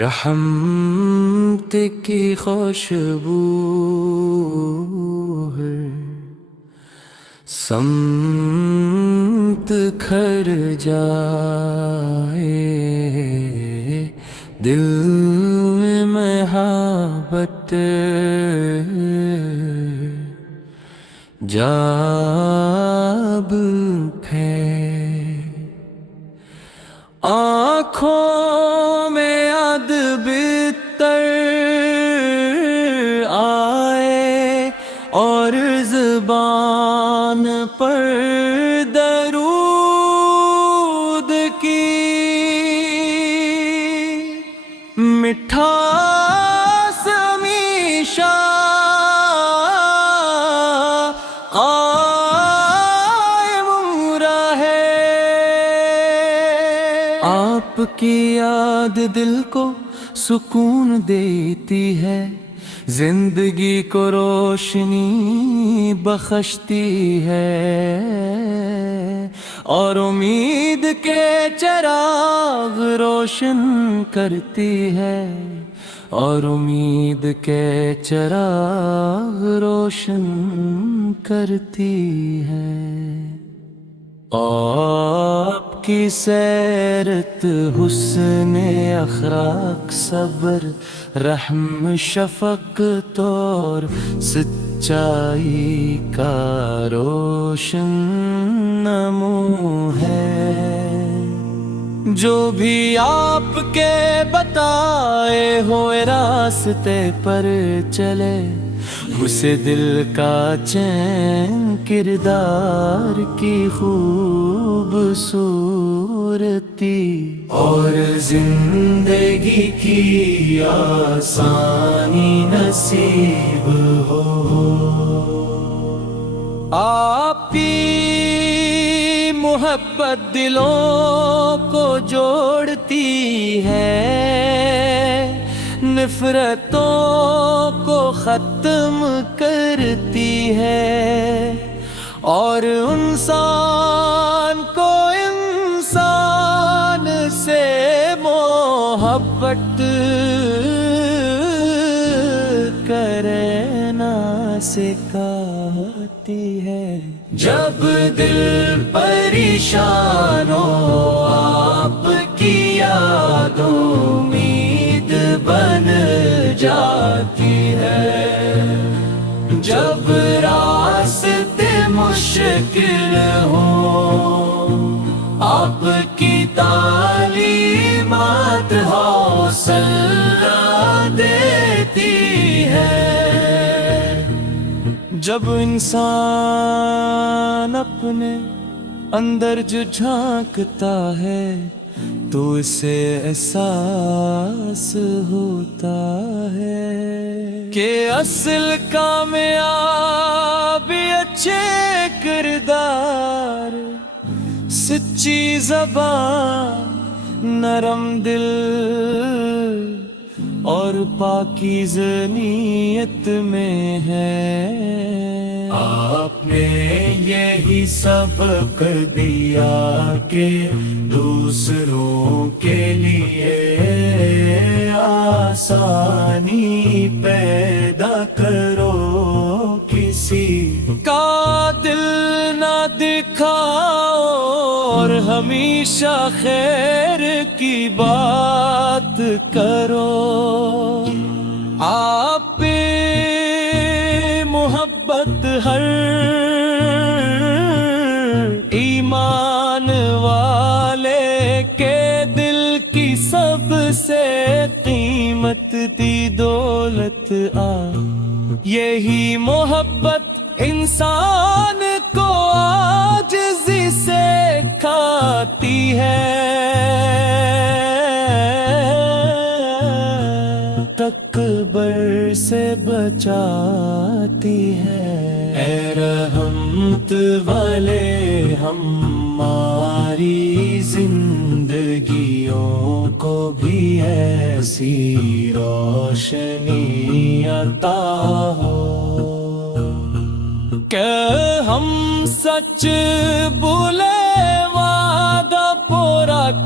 رحمت کی خوشبو ہے سمت کھر جائے دل میں محبت جاب ہے آنکھوں میں ادب تر آئے اور زبان پر درود کی مٹھاس ہمیشہ قائم رہے۔ آپ کی یاد دل کو سکون دیتی ہے، زندگی کو روشنی بخشتی ہے، اور امید کے چراغ روشن کرتی ہے، اور امید کے چراغ روشن کرتی ہے۔ آپ کی سیرت حسن اخلاق صبر رحم شفقت اور سچائی کا روشن نموں ہے۔ جو بھی آپ کے بتائے ہوئے راستے پر چلے، اسے دل کا چین کردار کی خوبصورتی اور زندگی کی آسانی نصیب ہو۔ آپ کی محبت دلوں کو جوڑتی ہے، نفرتوں کو ختم کرتی ہے، اور انسان کو انسان سے محبت کرنا سکھاتی ہے۔ جب دل پریشان ہو آپ کی یادوں امید بن جاتی ہے، جب راستے مشکل ہوں آپ کی تعلیمات حوصلہ دیتی ہے۔ جب انسان اپنے اندر جو جھانکتا ہے تو اسے احساس ہوتا ہے کہ اصل کامیابی اچھے کردار، سچی زبان، نرم دل اور پاکیزہ نیت میں ہے۔ آپ نے یہی سبق دیا کہ دوسروں کے لیے آسانی پیدا کرو، کسی کا دل نہ دکھاؤ، اور ہمیشہ خیر کی بات کرو۔ آپ پہ محبت ہر ایمان والے کے دل کی سب سے قیمت دی دولت یہی محبت انسان کو عاجزی سے کھاتی ہے، تکبر سے بچاتی ہے۔ اے رحمت والے ہماری زندگیوں کو بھی ایسی روشنی عطا ہو کہ ہم سچ بولے وعدہ پورا